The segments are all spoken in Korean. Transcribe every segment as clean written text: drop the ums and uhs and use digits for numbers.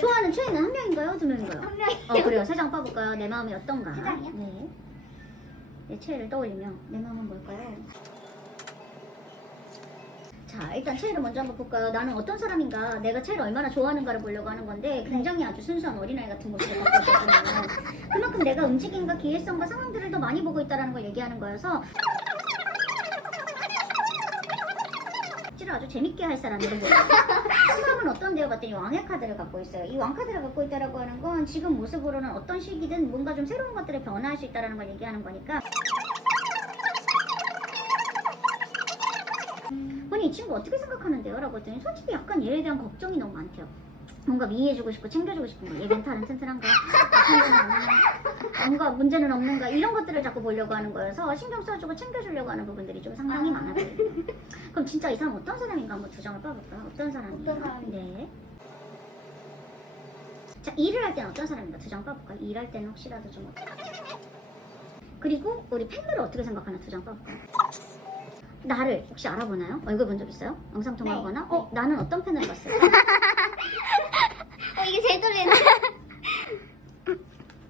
좋아하는 최애는 한 명인가요? 두 명인가요? 한 명이요. 그래요. 세 장 빠볼까요? 내 마음이 어떤가? 세 장이요? 네. 내 최애를 떠올리며 내 마음은 뭘까요? 자, 일단 최애를 먼저 한번 볼까요? 나는 어떤 사람인가, 내가 최애를 얼마나 좋아하는가를 보려고 하는 건데 굉장히 아주 순수한 어린아이 같은 모습을 갖고 있거든요. 그만큼 내가 움직임과 기회성과 상황들을 더 많이 보고 있다는 걸 얘기하는 거여서 아주 재밌게 할 사람들은 뭐예요? 한 사람은 어떤데요? 봤더니 왕의 카드를 갖고 있어요. 이 왕 카드를 갖고 있다라고 하는 건 지금 모습으로는 어떤 시기든 뭔가 좀 새로운 것들을 변화할 수 있다는 걸 얘기하는 거니까 본인 이 친구 어떻게 생각하는데요? 라고 했더니 솔직히 약간 얘에 대한 걱정이 너무 많대요. 뭔가 미해주고 싶고 챙겨주고 싶은 거, 얘 멘탈은 튼튼한가, 친구는 안 하나, 뭔가 문제는 없는가, 이런 것들을 자꾸 보려고 하는 거여서 신경 써주고 챙겨주려고 하는 부분들이 좀 상당히 많아 보여요. 그럼 진짜 이 사람 어떤 사람인가 한번 두 장을 봐볼까요? 어떤 사람이에요? 어떤 사람이에요? 네. 자, 일을 할 때는 어떤 사람인가 두 장 봐볼까요? 일할 때는 혹시라도 좀 그리고 우리 팬들을 어떻게 생각하나 두 장 봐볼까요? 나를 혹시 알아보나요? 얼굴 본 적 있어요? 영상통화하거나? 네. 나는 어떤 팬을 봤어요? 이게 제일 떨리네.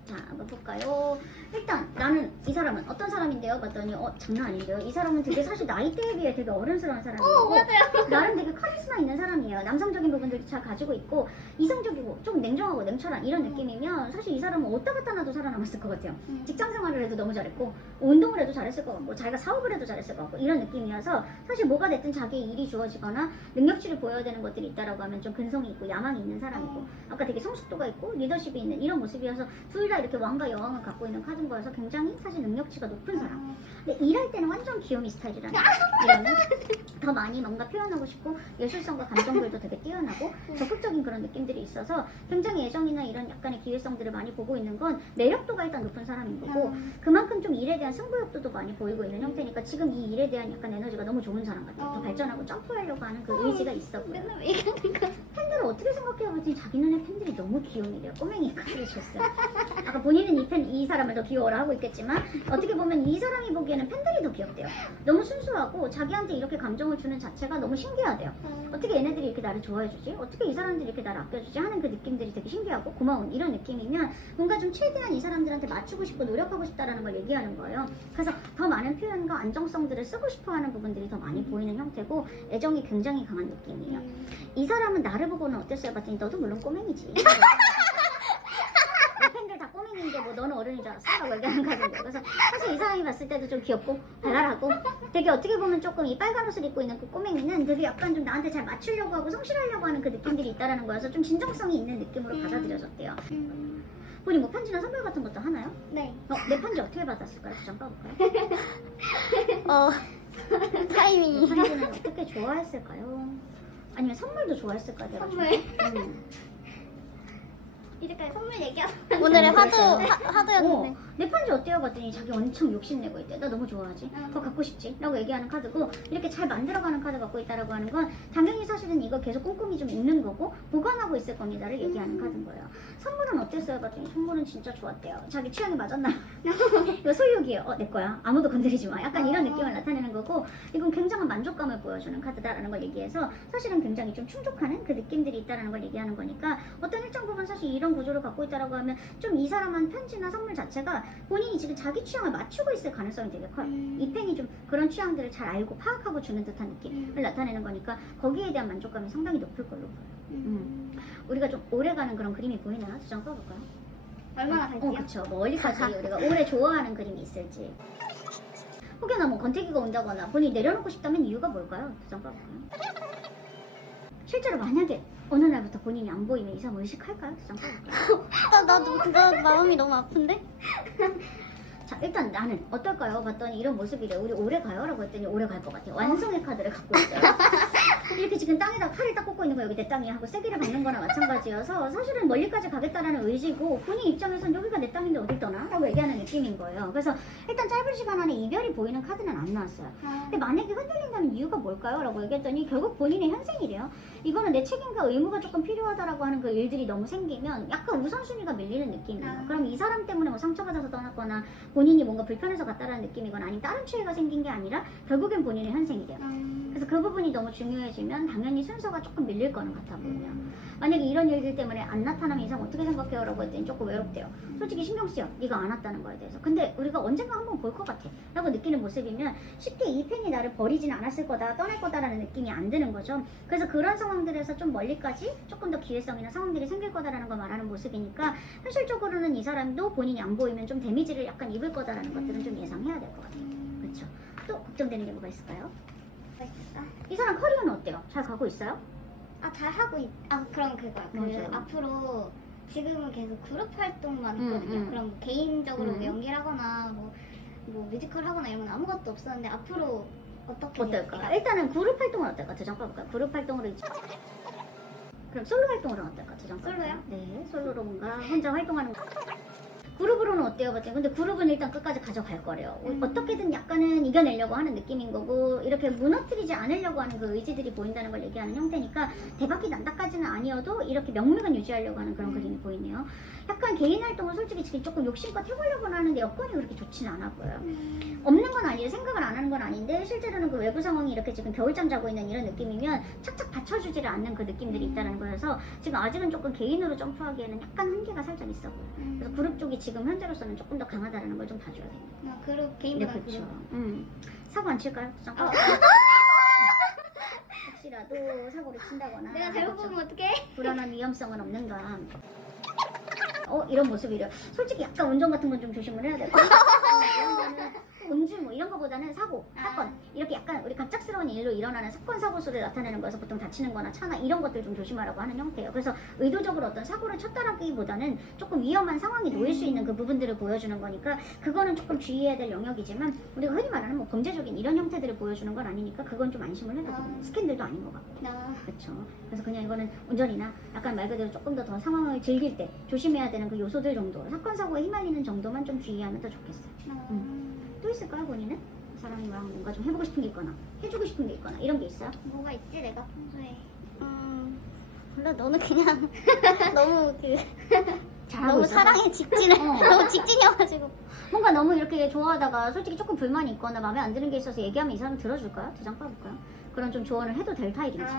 자, 한번 볼까요? 일단 나는 이 사람은 어떤 사람인데요? 봤더니 장난 아닌데요? 이 사람은 되게 사실 나이대에 비해 되게 어른스러운 사람이고 맞아요. 나름 되게 카리스마 있는 사람이에요. 남성적인 부분들도 잘 가지고 있고 이성적이고 좀 냉정하고 냉철한 이런 느낌이면 사실 이 사람은 어디다 갖다 놔도 살아남았을 것 같아요. 직장 생활을 해도 너무 잘했고 운동을 해도 잘했을 것 같고 자기가 사업을 해도 잘했을 것 같고 이런 느낌이어서 사실 뭐가 됐든 자기 일이 주어지거나 능력치를 보여야 되는 것들이 있다라고 하면 좀 근성이 있고 야망이 있는 사람이고 아까 되게 성숙도가 있고 리더십이 있는 이런 모습이어서 둘 다 이렇게 왕과 여왕을 갖고 있는 카드인 거여서 굉장히 사실 능력치가 높은 사람. 근데 일할 때는 완전 귀요미 스타일이라는 이러면 더 많이 뭔가 표현하고 싶고 예술성과 감정들도 되게 뛰어나고 적극적인 그런 느낌들이 있어서 굉장히 애정이나 이런 약간의 기회성들을 많이 보고 있는 건 매력도가 일단 높은 사람인 거고 그만큼 좀 일에 대한 승부욕도 많이 보이고 있는 형태니까 지금 이 일에 대한 약간 에너지가 너무 좋은 사람 같아요. 더 발전하고 점프하려고 하는 그 의지가 있어 보여요. 맨날 얘기하는 거. 팬들을 어떻게 생각해요? 그랬더니 자기 눈에 팬들이 너무 귀요미래요. 꼬맹이 카드를 줬어요. 아까 본인은 이 사람을 더 귀여워라 하고 있겠지만 어떻게 보면 이 사람이 보기에는 팬들이 더 귀엽대요. 너무 순수하고 자기한테 이렇게 감정을 주는 자체가 너무 신기하대요. 어떻게 얘네들이 이렇게 나를 좋아해주지? 어떻게 이 사람들이 이렇게 나를 아껴주지? 하는 그 느낌들이 되게 신기하고 고마운 이런 느낌이면 뭔가 좀 최대한 이 사람들한테 맞추고 싶고 노력하고 싶다라는 걸 얘기하는 거예요. 그래서 더 많은 표현과 안정성들을 쓰고 싶어하는 부분들이 더 많이 보이는 형태고 애정이 굉장히 강한 느낌이에요. 이 사람은 나를 보고는 어땠어요? 봤더니 너도 물론 꼬맹이지. 내 팬들 다 꼬맹인데 뭐 너는 어른인 줄 알았어? 라고 얘기하는 카드인데 그래서 사실 이 사람이 봤을 때도 좀 귀엽고 발랄하고 되게 어떻게 보면 조금 이 빨간 옷을 입고 있는 그 꼬맹이는 되게 약간 좀 나한테 잘 맞추려고 하고 성실하려고 하는 그 느낌들이 있다라는 거여서 좀 진정성이 있는 느낌으로 받아들여졌대요. 본인 뭐 편지나 선물 같은 것도 하나요? 네. 내 편지 어떻게 받았을까요? 좀 봐볼까요? 타이밍이. 편지는 어떻게 좋아했을까요? 아니면 선물도 좋아했을까요? 내가 선물. 이제까지 선물 얘기하고 오늘의 그랬어요. 화두였는데. 내 편지 어때요? 봤더니 자기 엄청 욕심내고 있대. 나 너무 좋아하지? 더 갖고 싶지? 라고 얘기하는 카드고 이렇게 잘 만들어가는 카드 갖고 있다라고 하는 건 당연히 사실은 이거 계속 꼼꼼히 좀 읽는 거고 보관하고 있을 겁니다를 얘기하는 카드인 거예요. 선물은 어땠어요? 봤더니 선물은 진짜 좋았대요. 자기 취향에 맞았나요? 이거 소유욕이에요. 내 거야. 아무도 건드리지 마. 약간 이런 느낌을 나타내는 거고 이건 굉장한 만족감을 보여주는 카드다라는 걸 얘기해서 사실은 굉장히 좀 충족하는 그 느낌들이 있다라는 걸 얘기하는 거니까 어떤 일정 부분 사실 이런 구조를 갖고 있다라고 하면 좀 이 사람한 편지나 선물 자체가 본인이 지금 자기 취향을 맞추고 있을 가능성이 되게 커요. 이 팬이 좀 그런 취향들을 잘 알고 파악하고 주는 듯한 느낌을 나타내는 거니까 거기에 대한 만족감이 상당히 높을 걸로 보여요. 우리가 좀 오래가는 그런 그림이 보이나요? 두 장 써볼까요? 얼마나 갈게요? 그쵸. 뭐 어디까지 우리가 오래 좋아하는 그림이 있을지. 혹여나 뭐 권태기가 온다거나 본인이 내려놓고 싶다면 이유가 뭘까요? 두 장 써볼까요? 실제로 만약에 어느 날부터 본인이 안 보이면 이 사람 의식할까요? 두 장 써볼까요? 나도 그거 마음이 너무 아픈데? 자, 일단 나는 어떨까요? 봤더니 이런 모습이래. 우리 오래 가요? 라고 했더니 오래 갈 것 같아요. 완성의 카드를 갖고 있어요. 이렇게 지금 땅에다 칼을 딱 꽂고 있는 거 여기 내 땅이야 하고 세기를 박는 거나 마찬가지여서 사실은 멀리까지 가겠다라는 의지고 본인 입장에선 여기가 내 땅인데 어딜 떠나? 라고 얘기하는 느낌인 거예요. 그래서 일단 짧은 시간 안에 이별이 보이는 카드는 안 나왔어요. 근데 만약에 흔들린다는 이유가 뭘까요? 라고 얘기했더니 결국 본인의 현생이래요. 이거는 내 책임과 의무가 조금 필요하다라고 하는 그 일들이 너무 생기면 약간 우선순위가 밀리는 느낌이에요. 그럼 이 사람 때문에 뭐 상처받아서 떠났거나 본인이 뭔가 불편해서 갔다라는 느낌이거나 아니면 다른 취해가 생긴 게 아니라 결국엔 본인의 현생이래요. 그래서 그래서 그 부분이 너무 중요해지면 당연히 순서가 조금 밀릴 거는 같아 보여요. 만약에 이런 일들 때문에 안 나타나면 이상 어떻게 생각해요? 라고 했더니 조금 외롭대요. 솔직히 신경 쓰여. 네가 안 왔다는 거에 대해서. 근데 우리가 언젠가 한번 볼 것 같아. 라고 느끼는 모습이면 쉽게 이 팬이 나를 버리진 않았을 거다, 떠날 거다라는 느낌이 안 드는 거죠. 그래서 그런 상황들에서 좀 멀리까지 조금 더 기회성이나 상황들이 생길 거다라는 걸 말하는 모습이니까 현실적으로는 이 사람도 본인이 안 보이면 좀 데미지를 약간 입을 거다라는 것들은 좀 예상해야 될 것 같아요. 그렇죠. 또 걱정되는 게 뭐가 있을까요? 이 사람 커리어는 어때요? 잘 가고 있어요? 그럼 그거야. 맞아요. 앞으로 지금은 계속 그룹 활동만 했거든요. 그럼 뭐 개인적으로 뭐 연기를 하거나 뭐 뮤지컬 하거나 이런 건 아무것도 없었는데 앞으로 어떻게 어떨까? 될까요? 일단은 그룹 활동은 어떨까? 두 장 봐볼까요? 그룹 활동으로 그럼 솔로 활동으로는 어떨까? 두 장 봐볼까요? 솔로요? 네, 솔로로 뭔가 혼자 활동하는 거. 그룹으로는 어때요? 봤더니 근데 그룹은 일단 끝까지 가져갈 거래요. 어떻게든 약간은 이겨내려고 하는 느낌인 거고 이렇게 무너뜨리지 않으려고 하는 그 의지들이 보인다는 걸 얘기하는 형태니까 대박이 난다까지는 아니어도 이렇게 명맥은 유지하려고 하는 그런 그림이 보이네요. 약간 개인 활동을 솔직히 지금 조금 욕심껏 해보려고는 하는데 여건이 그렇게 좋지는 않아 보여요. 없는 건 아니에요. 생각을 안 하는 건 아닌데 실제로는 그 외부 상황이 이렇게 지금 겨울잠 자고 있는 이런 느낌이면 착착 받쳐주지를 않는 그 느낌들이 있다는 거여서 지금 아직은 조금 개인으로 점프하기에는 약간 한계가 살짝 있어 보여요. 그래서 그룹 쪽이 지금 현재로서는 조금 더 강하다는 걸 좀 봐줘야겠네요. 그룹 네, 개인보다 그렇죠. 사고 안 칠까요? 잠깐. 혹시라도 사고를 친다거나 내가 잘못 그렇죠. 보면 어떡해? 불안한 위험성은 없는가. 이런 모습이래요. 솔직히 약간 운전 같은 건 좀 조심을 해야 될 것 같아요. 이런 거는 음주 뭐 이런 거보다는 사고, 사건 이렇게 약간 우리 갑작스러운 일로 일어나는 사건 사고수를 나타내는 거에서 보통 다치는 거나 차나 이런 것들 좀 조심하라고 하는 형태예요. 그래서 의도적으로 어떤 사고를 쳤다라기보다는 조금 위험한 상황이 놓일 수 있는 그 부분들을 보여주는 거니까 그거는 조금 주의해야 될 영역이지만 우리가 흔히 말하는 뭐 범죄적인 이런 형태들을 보여주는 건 아니니까 그건 좀 안심을 해도 돼요. 스캔들도 아닌 것 같고. 그렇죠. 그래서 그냥 이거는 운전이나 약간 말 그대로 조금 더 상황을 즐길 때 조심해야 되는 그 요소들 정도, 사건 사고에 휘말리는 정도만 좀 주의하면 더 좋겠어요. 또 있을까요, 본인은? 이 사람이랑 뭔가 좀 해보고 싶은 게 있거나 해주고 싶은 게 있거나 이런 게 있어요? 뭐가 있지 내가 평소에 몰라 너는 그냥 너무 잘하고 너무 있어. 사랑에 직진해. 너무 직진이어가지고. 뭔가 너무 이렇게 좋아하다가 솔직히 조금 불만이 있거나 마음에 안 드는 게 있어서 얘기하면 이 사람 들어줄까요? 두 장 빠볼까요? 그런 좀 조언을 해도 될 타입인지.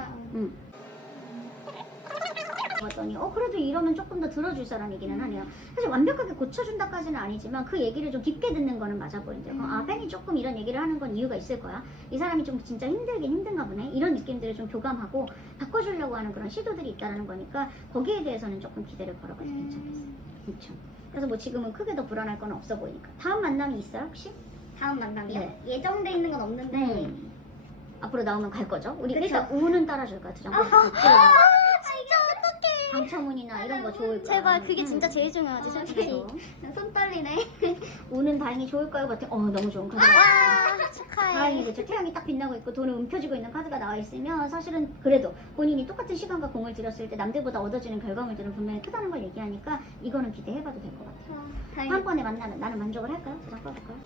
봤더니 그래도 이러면 조금 더 들어줄 사람이기는 하네요. 사실 완벽하게 고쳐준다까지는 아니지만 그 얘기를 좀 깊게 듣는 거는 맞아 보이는데요. 팬이 조금 이런 얘기를 하는 건 이유가 있을 거야. 이 사람이 좀 진짜 힘들긴 힘든가 보네. 이런 느낌들을 좀 교감하고 바꿔주려고 하는 그런 시도들이 있다는 거니까 거기에 대해서는 조금 기대를 걸어봐도 괜찮겠어요. 그렇죠. 그래서 뭐 지금은 크게 더 불안할 건 없어 보이니까. 다음 만남이 있어요 혹시? 다음 만남이요? 네. 예정돼 있는 건 없는데 앞으로 나오면 갈 거죠? 우리 그쵸. 일단 우는 따라줄까? 두 장. 방청문이나 이런 거 좋을 거야. 제발 그게 진짜 제일 중요하지 솔직히. 그래서 손 떨리네. 우는 다행히 좋을까요? 같은 너무 좋은 카드. 와 축하해. 다행히 그렇죠. 태양이 딱 빛나고 있고 돈을 움켜쥐고 있는 카드가 나와 있으면 사실은 그래도 본인이 똑같은 시간과 공을 들였을 때 남들보다 얻어지는 결과물들은 분명히 크다는 걸 얘기하니까 이거는 기대해봐도 될 것 같아요. 다음번에 만나면 나는 만족을 할까요? 두 장 뽑을까요?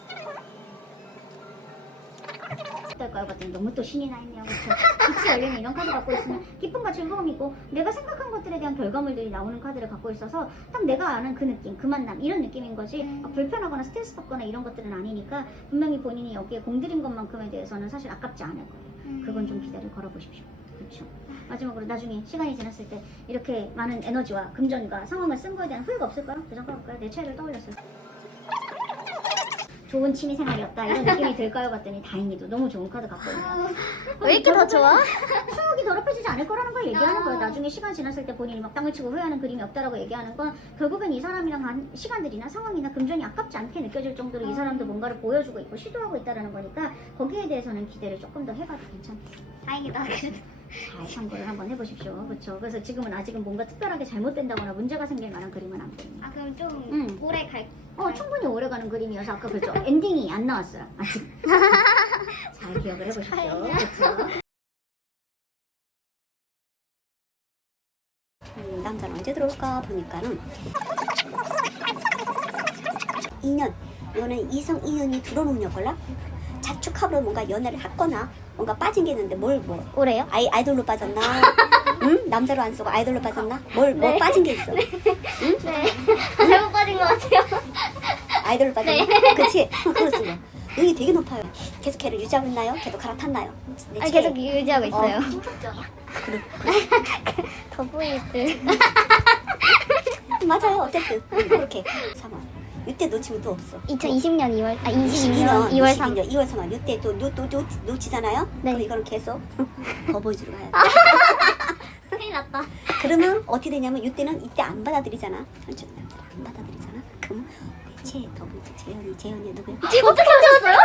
어떨까요? 봤더니 너무 또 신이 나 있네요. 그렇죠? 빛이 열리는 이런 카드 갖고 있으면 기쁨과 즐거움이고 내가 생각한 것들에 대한 결과물들이 나오는 카드를 갖고 있어서 딱 내가 아는 그 느낌, 그 만남 이런 느낌인 거지 불편하거나 스트레스 받거나 이런 것들은 아니니까 분명히 본인이 여기에 공들인 것만큼에 대해서는 사실 아깝지 않을 거예요. 그건 좀 기대를 걸어보십시오. 그렇죠. 마지막으로 나중에 시간이 지났을 때 이렇게 많은 에너지와 금전과 상황을 쓴 거에 대한 후회가 없을까요? 그 잠깐 볼까요? 내 차이를 떠올렸어요. 좋은 취미 생활이었다 이런 느낌이 들까요? 봤더니 다행히도 너무 좋은 카드 갖고 있네요. 왜 이렇게 더 좋아? 추억이 더럽혀지지 않을 거라는 걸 얘기하는 거예요. 나중에 시간 지났을 때 본인이 막 땅을 치고 후회하는 그림이 없다라고 얘기하는 건 결국엔 이 사람이랑 한 시간들이나 상황이나 금전이 아깝지 않게 느껴질 정도로 이 사람도 뭔가를 보여주고 있고 시도하고 있다는 거니까 거기에 대해서는 기대를 조금 더 해봐도 괜찮겠어요. 다행이다. 그래도 잘 참고를 한번 해보십시오. 그렇죠. 그래서 지금은 아직은 뭔가 특별하게 잘못된다거나 문제가 생길 만한 그림은 안 보입니다. 그럼 좀 오래 갈. 충분히 오래가는 그림이어서 아까 그랬죠. 엔딩이 안 나왔어요. 아직. 잘 기억을 해보십시오. 그렇죠. 남자는 언제 들어올까 보니까는 2년 이거는 이성 이윤이 들어오는 역할라 자축합으로 뭔가 연애를 했거나 뭔가 빠진 게 있는데 뭘 올해요? 아이돌로 빠졌나? 응? 남자로 안 쓰고 아이돌로 빠졌나? 뭘 빠진 게 있어? 네. 잘못 빠진 것 같아요. 아이돌로 빠졌나? 그치? 그렇습니다. 능이 되게 높아요. 계속 걔를 유지하고 있나요? 걔도 갈아탔나요? 내 아니 체에. 계속 유지하고 있어요. 그래. 더보이즈. 맞아요. 어쨌든 그렇게 3월. 이때 놓치면 또 없어. 2020년 2월 22년 2월 3일. 2월 3월. 이때 또 놓치잖아요. 네. 그럼 이거는 계속 더보이즈로 가야 돼. 큰일 났다. 그러면 어떻게 되냐면 이때는 이때 안 받아들이잖아. 현실은 남자를 안 받아들이잖아. 그럼 제 더보이즈 재현이 누구야? 어떻게 하셨어요?